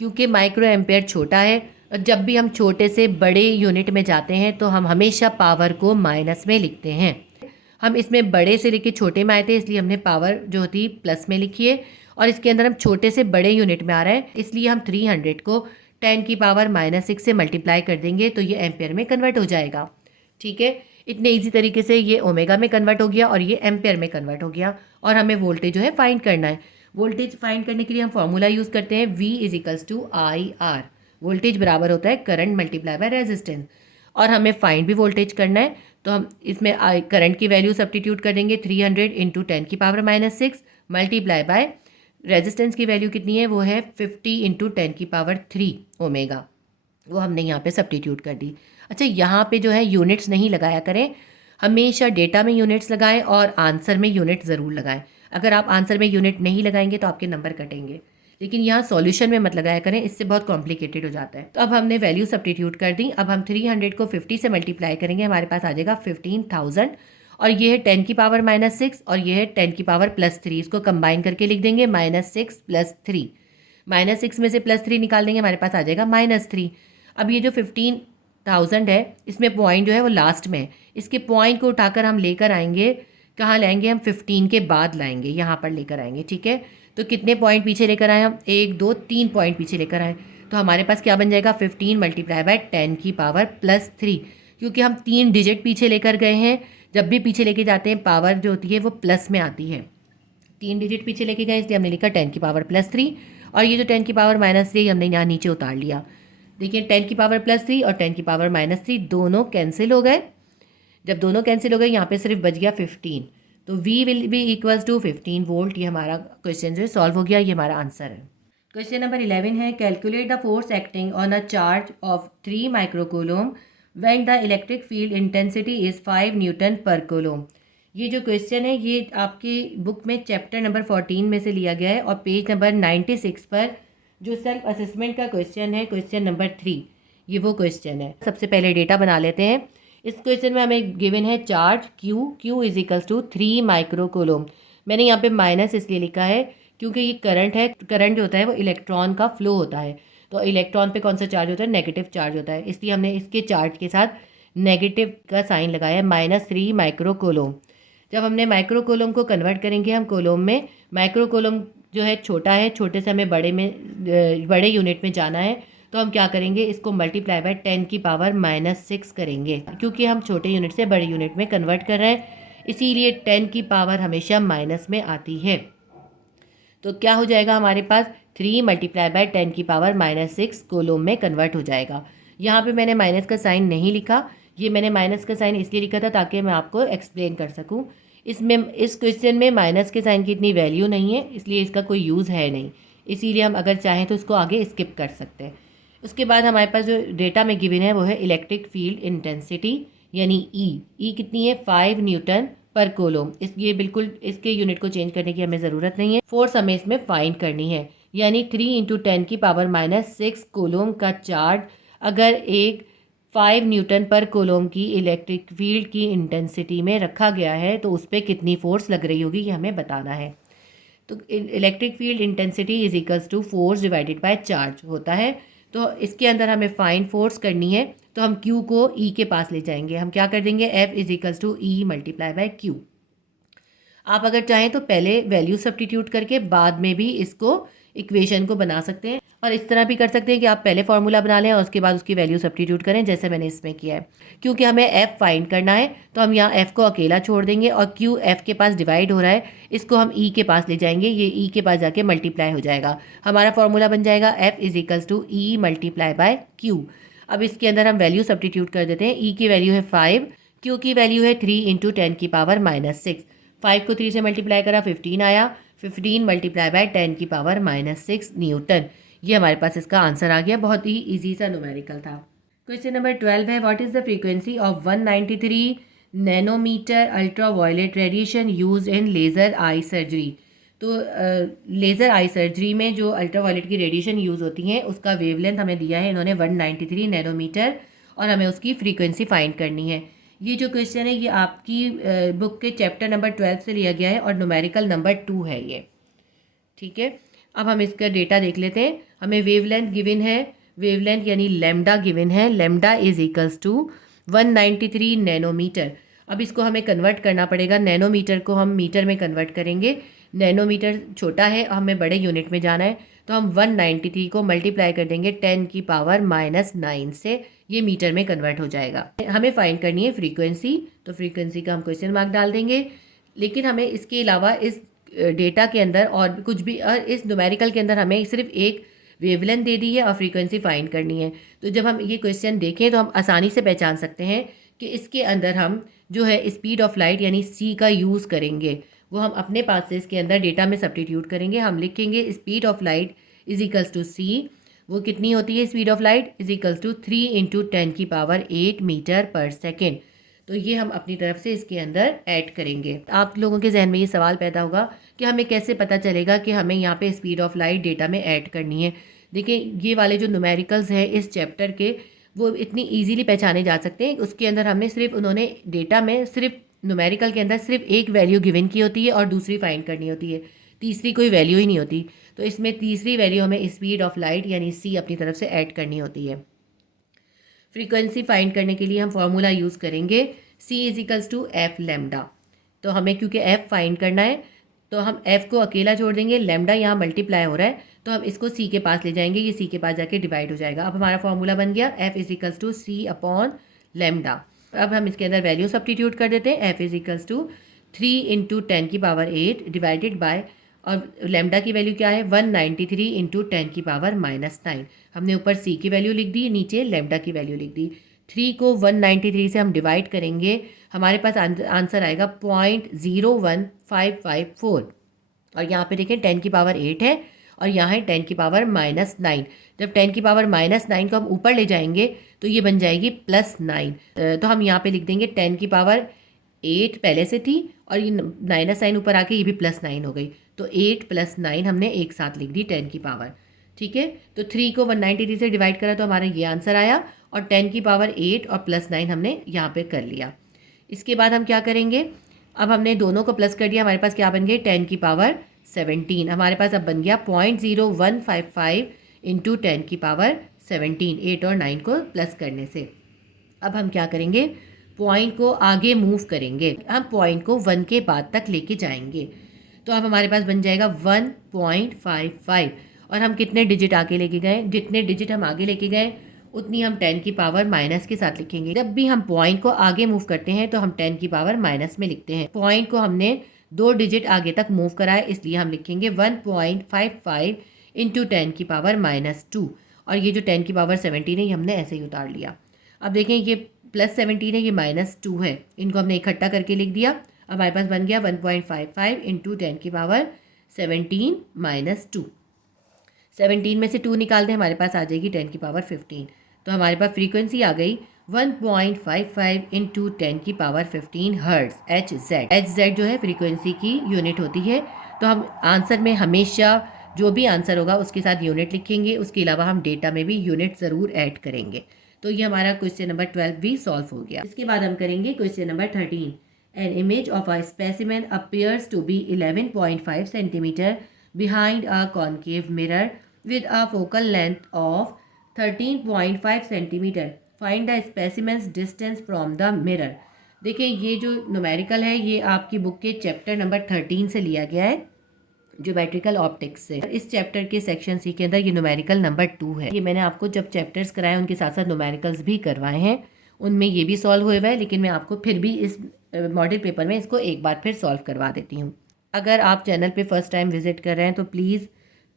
क्योंकि माइक्रो एम्पेयर छोटा है और जब भी हम छोटे से बड़े यूनिट में जाते हैं तो हम हमेशा पावर को माइनस में लिखते हैं। हम इसमें बड़े से लेके छोटे में आए थे इसलिए हमने पावर जो होती प्लस में लिखी है, और इसके अंदर हम छोटे से बड़े यूनिट में आ रहे हैं इसलिए हम 300 को 10 की पावर -6 से मल्टीप्लाई कर देंगे तो ये एम्पेयर में कन्वर्ट हो जाएगा। ठीक है, इतने इजी तरीके से ये ओमेगा में कन्वर्ट हो गया और ये एम्पेयर में कन्वर्ट हो गया। और हमें वोल्टेज जो है फाइंड करना है। वोल्टेज फाइंड करने के लिए हम फॉर्मूला यूज़ करते हैं V = IR। वोल्टेज बराबर होता है करंट मल्टीप्लाई बाय रेजिस्टेंस, और हमें फाइंड भी वोल्टेज करना है तो हम इसमें करंट की वैल्यू सब्स्टिट्यूट कर देंगे 300 × 10 की पावर -6 मल्टीप्लाई बाय रेजिस्टेंस की वैल्यू कितनी है, वो है 50 × 10 की पावर 3 ओमेगा। वो हमने यहाँ पे सब्स्टिट्यूट कर दी। अच्छा, यहाँ पे जो है यूनिट्स नहीं लगाया करें, हमेशा डेटा में यूनिट्स लगाएं और आंसर में यूनिट ज़रूर लगाएं। अगर आप आंसर में यूनिट नहीं लगाएंगे तो आपके नंबर कटेंगे, लेकिन यहाँ सॉल्यूशन में मत लगाया करें, इससे बहुत कॉम्प्लिकेटेड हो जाता है। तो अब हमने वैल्यू सब्स्टिट्यूट कर दी। अब हम 300 को 50 से मल्टीप्लाई करेंगे, हमारे पास आ जाएगा 15,000, और ये है 10 की पावर -6 और ये है 10 की पावर +3। इसको कंबाइन करके लिख देंगे -6 + 3 -6 में से +3 निकाल देंगे, हमारे पास आ जाएगा -3। अब ये जो 15,000 है, इसमें पॉइंट जो है वो लास्ट में है। इसके पॉइंट को उठाकर हम लेकर आएंगे, कहाँ लाएंगे हम? 15 के बाद लाएंगे, यहाँ पर लेकर आएंगे। ठीक है, तो कितने पॉइंट पीछे लेकर आए हम? 1 2 3 पॉइंट पीछे लेकर आए। तो हमारे पास क्या बन जाएगा? 15 मल्टीप्लाई बाय 10 की पावर +3, क्योंकि हम 3 डिजिट पीछे लेकर गए हैं। जब भी पीछे लेके जाते हैं पावर जो होती है वो प्लस में आती है। 3 डिजिट पीछे लेके गए, इसलिए हमने लिखा 10 की पावर +3, और ये जो 10 की पावर -3 हमने यहाँ नीचे उतार लिया। देखिए 10 की पावर +3 और 10 की पावर -3 दोनों कैंसिल हो गए। जब दोनों कैंसिल हो गए, यहाँ पे सिर्फ बच गया 15, तो V will be equals to 15 volt. ये हमारा क्वेश्चन जो है सॉल्व हो गया, ये हमारा आंसर है। क्वेश्चन नंबर 11 है, calculate the force acting on a charge of 3 microcoulomb when the electric field intensity is 5 Newton पर कूलम। ये जो क्वेश्चन है ये आपकी बुक में चैप्टर नंबर 14 में से लिया गया है, और पेज नंबर 96 पर जो सेल्फ असेसमेंट का क्वेश्चन है, क्वेश्चन नंबर 3, ये वो क्वेश्चन है। सबसे पहले डेटा बना लेते हैं। इस क्वेश्चन में हमें गिवन है charge Q is equals to 3 microcoulomb. मैंने यहाँ पे माइनस इसलिए लिखा है क्योंकि ये करंट है। करंट जो होता है वो इलेक्ट्रॉन का फ्लो होता है, तो इलेक्ट्रॉन पे कौन सा चार्ज होता है? नेगेटिव चार्ज होता है, इसलिए हमने इसके चार्ज के साथ नेगेटिव का साइन लगाया है, -3 माइक्रोकूलम। जब हमने माइक्रोकूलम को कन्वर्ट करेंगे हम कूलम में, माइक्रोकूलम जो है छोटा है, छोटे से हमें बड़े यूनिट में जाना है, तो हम क्या करेंगे? इसको मल्टीप्लाई बाय 10 की पावर -6 करेंगे, क्योंकि हम छोटे यूनिट से बड़े यूनिट में कन्वर्ट कर रहे हैं, इसीलिए 10 की पावर हमेशा माइनस में आती है। तो क्या हो जाएगा हमारे पास? 3 मल्टीप्लाई बाय 10 की पावर -6 कूलम में कन्वर्ट हो जाएगा। यहाँ पे मैंने माइनस का साइन नहीं लिखा, ये मैंने माइनस का साइन इसलिए लिखा था ताकि मैं आपको एक्सप्लेन कर सकूँ। इस क्वेश्चन में माइनस के साइन की इतनी वैल्यू नहीं है, इसलिए इसका कोई यूज़ है नहीं, इसीलिए हम अगर चाहें तो इसको आगे स्किप कर सकते हैं। उसके बाद हमारे पास जो डेटा में गिवन है वो है इलेक्ट्रिक फील्ड इंटेंसिटी, यानी ई कितनी है? 5 न्यूटन पर कूलम। ये बिल्कुल इसके यूनिट को चेंज करने की हमें ज़रूरत नहीं है। फोर्स हमें इसमें फाइंड करनी है, यानी 3 × 10 की पावर -6 कूलम का चार्ज अगर एक 5 न्यूटन पर कूलम की इलेक्ट्रिक फील्ड की इंटेंसिटी में रखा गया है, तो उस पर कितनी फोर्स लग रही होगी ये हमें बताना है। तो electric field intensity is equals to force divided by charge होता है। तो इसके अंदर हमें फाइंड फोर्स करनी है, तो हम Q को E के पास ले जाएंगे। हम क्या कर देंगे? F is equals to E multiply by Q। आप अगर चाहें तो पहले वैल्यू सब्स्टिट्यूट करके बाद में भी इसको इक्वेशन को बना सकते हैं, और इस तरह भी कर सकते हैं कि आप पहले फार्मूला बना लें और उसके बाद उसकी वैल्यू सब्स्टिट्यूट करें, जैसे मैंने इसमें किया है। क्योंकि हमें F फाइंड करना है, तो हम यहाँ F को अकेला छोड़ देंगे, और Q F के पास डिवाइड हो रहा है, इसको हम E के पास ले जाएंगे, ये E के पास जाके मल्टीप्लाई हो जाएगा। हमारा फार्मूला बन जाएगा F is equals to E multiply by Q। अब इसके अंदर हम वैल्यू सब्स्टिट्यूट कर देते हैं। E की वैल्यू है 5, Q की वैल्यू है 3 × 10 की पावर -6। 5 को 3 से मल्टीप्लाई करा, 15 आया, 15 मल्टीप्लाई बाय 10 की पावर -6 न्यूटन। ये हमारे पास इसका आंसर आ गया। बहुत ही इजी सा न्यूमेरिकल था। क्वेश्चन नंबर 12 है, what is the frequency of 193 nanometre ultra violet radiation used in laser eye surgery. तो लेज़र आई सर्जरी में जो अल्ट्रा वायलेट की रेडिएशन यूज़ होती हैं उसका वेवलेंथ हमें दिया है इन्होंने 193 नैनोमीटर, और हमें उसकी फ्रीक्वेंसी फाइंड करनी है। ये जो क्वेश्चन है ये आपकी बुक के चैप्टर नंबर 12 से लिया गया है, और न्यूमेरिकल नंबर 2 है ये। ठीक है, अब हम इसका डेटा देख लेते हैं। हमें वेवलेंथ गिवन है, वेवलेंथ यानी लेमडा गिवन है, lambda is equals to 193 nanometre. अब इसको हमें कन्वर्ट करना पड़ेगा, नैनोमीटर को हम मीटर में कन्वर्ट करेंगे। नैनोमीटर छोटा है, हमें बड़े यूनिट में जाना है, तो हम 193 को मल्टीप्लाई कर देंगे 10 की पावर -9 से, ये मीटर में कन्वर्ट हो जाएगा। हमें फाइंड करनी है फ्रीक्वेंसी, तो फ्रीक्वेंसी का हम क्वेश्चन मार्क डाल देंगे। लेकिन हमें इसके अलावा इस डेटा के अंदर और कुछ भी, इस न्यूमेरिकल के अंदर हमें सिर्फ एक वेवलेंथ दे दी है और फ्रीक्वेंसी फाइंड करनी है। तो जब हम ये क्वेश्चन देखें तो हम आसानी से पहचान सकते हैं कि इसके अंदर हम जो है स्पीड ऑफ लाइट यानी c का यूज़ करेंगे, वो हम अपने पास से इसके अंदर डेटा में सब्स्टिट्यूट करेंगे। हम लिखेंगे speed of light is equals to c। वो कितनी होती है? Speed of light is equals to 3 × 10 की पावर 8 मीटर पर सेकेंड। तो ये हम अपनी तरफ से इसके अंदर ऐड करेंगे। आप लोगों के जहन में ये सवाल पैदा होगा कि हमें कैसे पता चलेगा कि हमें यहाँ पे स्पीड ऑफ लाइट डेटा में ऐड करनी है। देखिए ये वाले जो न्यूमेरिकल्स हैं इस चैप्टर के, वो इतनी इजीली पहचाने जा सकते हैं। उसके अंदर हमने सिर्फ, उन्होंने डेटा में सिर्फ न्यूमेरिकल के अंदर सिर्फ एक वैल्यू गिवन की होती है और दूसरी फाइंड करनी होती है। तीसरी कोई वैल्यू ही नहीं होती। तो इसमें तीसरी वैल्यू हमें स्पीड ऑफ लाइट यानी सी अपनी तरफ से ऐड करनी होती है। फ्रीक्वेंसी फाइंड करने के लिए हम फार्मूला यूज़ करेंगे c is equals to f lambda. तो हमें क्योंकि एफ फाइंड करना है तो हम एफ को अकेला छोड़ देंगे, लेमडा यहाँ मल्टीप्लाई हो रहा है तो हम इसको सी के पास ले जाएंगे, ये सी के पास जाके डिवाइड हो जाएगा। अब हमारा फार्मूला बन गया F is equals to C upon lambda. अब हम इसके अंदर वैल्यू सब्स्टिट्यूट कर देते हैं, F is equals to 3 into 10 की पावर 8 डिवाइडेड बाय, और लेमडा की वैल्यू क्या है 193 इंटू 10 की पावर -9। हमने ऊपर सी की वैल्यू लिख दी, नीचे लेमडा की वैल्यू लिख दी। 3 को 193 से हम डिवाइड करेंगे, हमारे पास आंसर आएगा 0.01554। और यहाँ पे देखें 10 की पावर 8 है और यहाँ है 10 की पावर -9। जब 10 की पावर -9 को हम ऊपर ले जाएंगे तो ये बन जाएगी +9। तो हम यहाँ पे लिख देंगे 10 की पावर 8 पहले से थी और ये -9 ऊपर आके ये भी +9 हो गई, तो 8 + 9 हमने एक साथ लिख दी 10 की पावर। ठीक है, तो 3 को 193 से डिवाइड करा तो हमारा ये आंसर आया, और 10 की पावर 8 और +9 हमने यहाँ पे कर लिया। इसके बाद हम क्या करेंगे, अब हमने दोनों को प्लस कर दिया, हमारे पास क्या बन गई 10 की पावर 17। हमारे पास अब बन गया 0.0155 इंटू 10 की पावर 17, 8 और 9 को प्लस करने से। अब हम क्या करेंगे, पॉइंट को आगे मूव करेंगे, हम पॉइंट को 1 के बाद तक लेके जाएंगे। तो अब हमारे पास बन जाएगा 1.55, और हम कितने डिजिट आगे लेके गए, जितने डिजिट हम आगे लेके गए उतनी हम 10 की पावर माइनस के साथ लिखेंगे। जब भी हम पॉइंट को आगे मूव करते हैं तो हम 10 की पावर माइनस में लिखते हैं। पॉइंट को हमने 2 डिजिट आगे तक मूव करा है, इसलिए हम लिखेंगे 1.55 इंटू 10 की पावर -2, और ये जो 10 की पावर 17 है ये हमने ऐसे ही उतार लिया। अब देखें ये +17 है, ये -2 है, इनको हमने इकट्ठा करके लिख दिया। अब हमारे पास बन गया 1.55 इंटू 10 की पावर 17 -2। 17 में से 2 निकाल दें, हमारे पास आ जाएगी 10 की पावर 15। तो हमारे पास फ्रीक्वेंसी आ गई 1.55 इंटू 10 की पावर 15 हर्ट्ज HZ जो है फ्रीक्वेंसी की यूनिट होती है। तो हम आंसर में हमेशा जो भी आंसर होगा उसके साथ यूनिट लिखेंगे, उसके अलावा हम डेटा में भी यूनिट ज़रूर ऐड करेंगे। तो ये हमारा क्वेश्चन नंबर 12 भी सॉल्व हो गया। इसके बाद हम करेंगे question number 13। An image of a specimen appears to be 11.5 centimetre behind a concave mirror with a focal length of 13.5 centimeter. Find the specimen's distance from the mirror. देखिए ये जो न्यूमेरिकल है ये आपकी बुक के चैप्टर नंबर 13 से लिया गया है, ज्योमेट्रिकल ऑप्टिक्स से। इस चैप्टर के सेक्शन सी के अंदर ये न्यूमेरिकल नंबर 2 है। ये मैंने आपको जब चैप्टर्स कराए उनके साथ साथ न्यूमेरिकल्स भी करवाए हैं, उनमें ये भी सॉल्व हुए हुए हैं, लेकिन मैं आपको फिर भी इस मॉडल पेपर में इसको एक बार फिर सॉल्व करवा देती हूँ। अगर आप चैनल पे फर्स्ट टाइम विजिट कर रहे हैं तो प्लीज़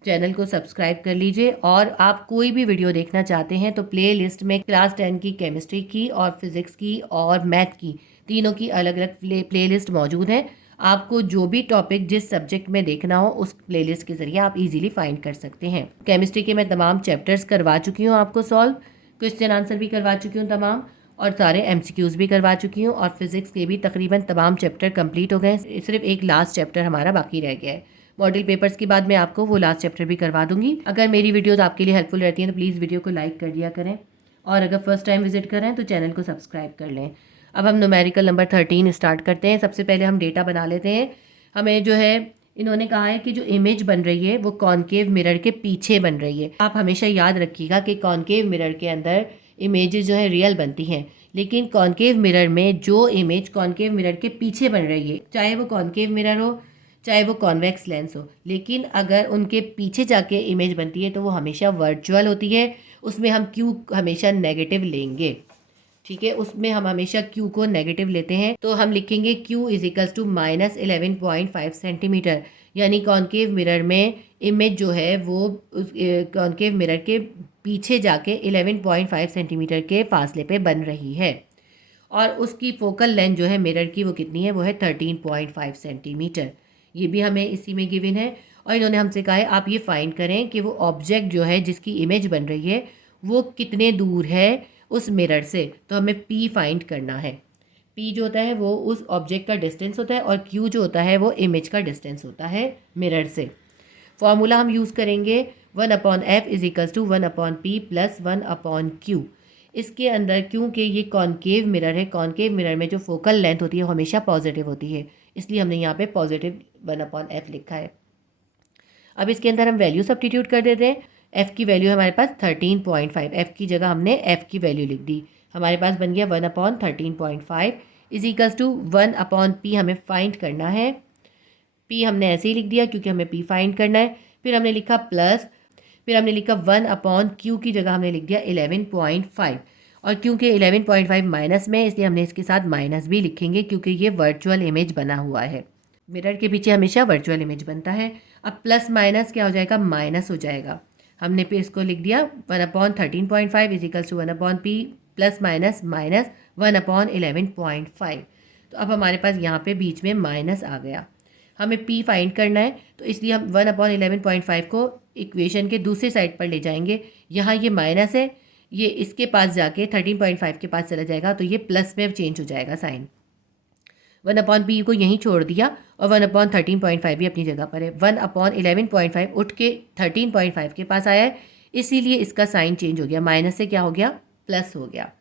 चैनल को सब्सक्राइब कर लीजिए, और आप कोई भी वीडियो देखना चाहते हैं तो प्ले लिस्ट में क्लास 10 की केमिस्ट्री की और फिज़िक्स की और मैथ की तीनों की अलग अलग प्ले लिस्ट मौजूद है। आपको जो भी टॉपिक जिस सब्जेक्ट में देखना हो उस प्ले लिस्ट के ज़रिए आप इजीली फाइंड कर सकते हैं। केमिस्ट्री के मैं तमाम चैप्टर्स करवा चुकी हूँ आपको सॉल्व, क्वेश्चन आंसर भी करवा चुकी हूँ तमाम, और सारे MCQs भी करवा चुकी हूँ, और फिज़िक्स के भी तकरीबन तमाम चैप्टर कंप्लीट हो गए। सिर्फ एक लास्ट चैप्टर हमारा बाकी रह गया है। मॉडल पेपर्स के बाद मैं आपको वो लास्ट चैप्टर भी करवा दूंगी। अगर मेरी वीडियोस आपके लिए हेल्पफुल रहती हैं तो प्लीज़ वीडियो को लाइक कर दिया करें, और अगर फर्स्ट टाइम विजिट कर रहे हैं तो चैनल को सब्सक्राइब कर लें। अब हम न्यूमेरिकल नंबर 13 स्टार्ट करते हैं। सबसे पहले हम डेटा बना लेते हैं। हमें जो है इन्होंने कहा है कि जो इमेज बन रही है वो कॉनकेव मिरर के पीछे बन रही है। आप हमेशा याद रखिएगा कि कॉनकेव मिरर के अंदर इमेजेस जो है रियल बनती हैं, लेकिन कॉनकेव मिरर में जो इमेज कॉनकेव मिरर के पीछे बन रही है, चाहे वो कॉनकेव मिरर हो चाहे वो कॉन्वेक्स लेंस हो, लेकिन अगर उनके पीछे जाके इमेज बनती है तो वो हमेशा वर्चुअल होती है। उसमें हम क्यू हमेशा नेगेटिव लेंगे, ठीक है, उसमें हम हमेशा क्यू को नेगेटिव लेते हैं। तो हम लिखेंगे Q is equals to -11.5 centimetre, यानी कॉनकेव मिरर में इमेज जो है वो कॉनकेव मिरर के पीछे जाके 11.5 सेंटीमीटर के फासले पे बन रही है, और उसकी फोकल लेंथ जो है मिरर की वो कितनी है, वो है 13.5 सेंटीमीटर। ये भी हमें इसी में गिवन है, और इन्होंने हमसे कहा है आप ये फाइंड करें कि वो ऑब्जेक्ट जो है जिसकी इमेज बन रही है वो कितने दूर है उस मिरर से। तो हमें P फाइंड करना है। P जो होता है वो उस ऑब्जेक्ट का डिस्टेंस होता है, और Q जो होता है वो इमेज का डिस्टेंस होता है मिरर से। फॉर्मूला हम यूज़ करेंगे 1/f is equals to 1/p plus 1/q। इसके अंदर क्योंकि ये कॉनकेव मिरर है, कॉनकेव मिरर में जो फोकल लेंथ होती है वो हमेशा पॉजिटिव होती है, इसलिए हमने यहाँ पे पॉजिटिव 1/f लिखा है। अब इसके अंदर हम वैल्यू सब्स्टिट्यूट कर देते हैं। f की वैल्यू हमारे पास 13.5, f की जगह हमने f की वैल्यू लिख दी। हमारे पास बन गया 1/13.5 इज इक्वल्स टू 1/p हमें फाइंड करना है। p हमने ऐसे ही लिख दिया क्योंकि हमें p फाइंड करना है। फिर हमने लिखा प्लस, फिर हमने लिखा 1/q की जगह हमने लिख दिया 11.5, और क्योंकि 11.5 माइनस में इसलिए हमने इसके साथ माइनस भी लिखेंगे क्योंकि ये वर्चुअल इमेज बना हुआ है। मिरर के पीछे हमेशा वर्चुअल इमेज बनता है। अब प्लस माइनस क्या हो जाएगा, माइनस हो जाएगा। हमने फिर इसको लिख दिया 1/13.5 is equals to 1/p plus minus minus 1/11.5। तो अब हमारे पास यहाँ पे बीच में माइनस आ गया। हमें p फाइंड करना है तो इसलिए हम 1/11.5 को इक्वेशन के दूसरी साइड पर ले जाएंगे। यहाँ ये माइनस है, ये इसके पास जाके 13.5 के पास चला जाएगा तो ये प्लस में चेंज हो जाएगा साइन। 1/p को यहीं छोड़ दिया और 1/13.5 भी अपनी जगह पर है। 1/11.5 उठ के 13.5 के पास आया है, इसीलिए इसका साइन चेंज हो गया, माइनस से क्या हो गया, प्लस हो गया।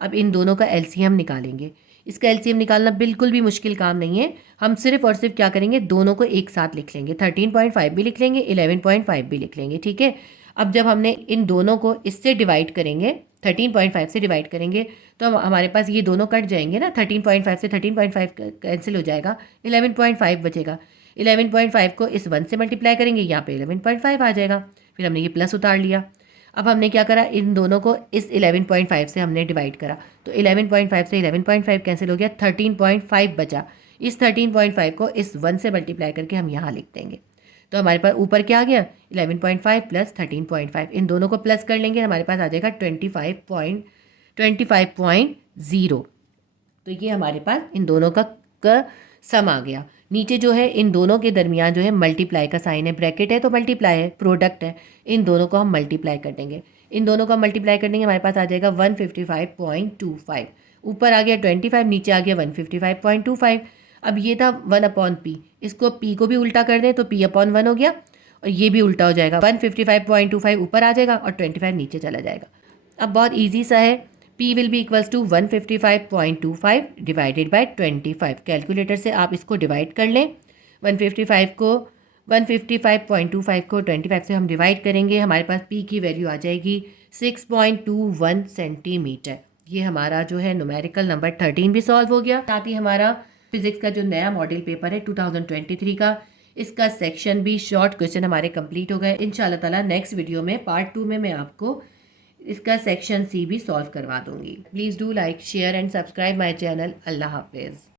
अब इन दोनों का एलसीएम निकालेंगे। इसका एलसीएम निकालना बिल्कुल भी मुश्किल काम नहीं है। हम सिर्फ और सिर्फ क्या करेंगे, दोनों को एक साथ लिख लेंगे। 13.5 भी लिख लेंगे, 11.5 भी लिख लेंगे, ठीक है। अब जब हमने इन दोनों को इससे डिवाइड करेंगे, 13.5 से डिवाइड करेंगे तो हमारे पास ये दोनों कट जाएंगे ना। 13.5 से 13.5 कैंसिल हो जाएगा, 11.5 बचेगा। 11.5 को इस 1 से मल्टीप्लाई करेंगे, यहाँ पे 11.5 आ जाएगा। फिर हमने ये प्लस उतार लिया। अब हमने क्या करा, इन दोनों को इस 11.5 से हमने डिवाइड करा तो 11.5 से 11.5 कैंसिल हो गया, 13.5 बचा। इस 13.5 को इस 1 से मल्टीप्लाई करके हम यहाँ लिख देंगे। तो हमारे पास ऊपर क्या आ गया, 11.5 प्लस 13.5। इन दोनों को प्लस कर लेंगे, हमारे पास आ जाएगा 25.0। तो ये हमारे पास इन दोनों का सम आ गया। नीचे जो है इन दोनों के दरमियान जो है मल्टीप्लाई का साइन है, ब्रैकेट है तो मल्टीप्लाई है, प्रोडक्ट है। इन दोनों को हम मल्टीप्लाई कर देंगे। इन दोनों को मल्टीप्लाई कर देंगे, हमारे पास आ जाएगा 155.25। ऊपर आ गया 25, नीचे आ गया 155.25। अब ये था 1/p, इसको p को भी उल्टा कर दें तो p/1 हो गया, और ये भी उल्टा हो जाएगा। 155.25 ऊपर आ जाएगा और 25 नीचे चला जाएगा। अब बहुत ईजी सा है, p will be equals to 155.25 divided by 25। Calculator से आप इसको डिवाइड कर लें। 155.25 को 25 से हम डिवाइड करेंगे, हमारे पास p की वैल्यू आ जाएगी 6.21 सेंटीमीटर। ये हमारा जो है न्यूमेरिकल नंबर 13 भी सॉल्व हो गया। साथ ही हमारा फिजिक्स का जो नया मॉडल पेपर है 2023 का, इसका सेक्शन भी शॉर्ट क्वेश्चन हमारे कंप्लीट हो गए। इंशाल्लाह ताला नेक्स्ट वीडियो में पार्ट 2 में मैं आपको इसका सेक्शन सी भी सॉल्व करवा दूंगी। Please do like, share and subscribe my channel. अल्लाह हाफिज़।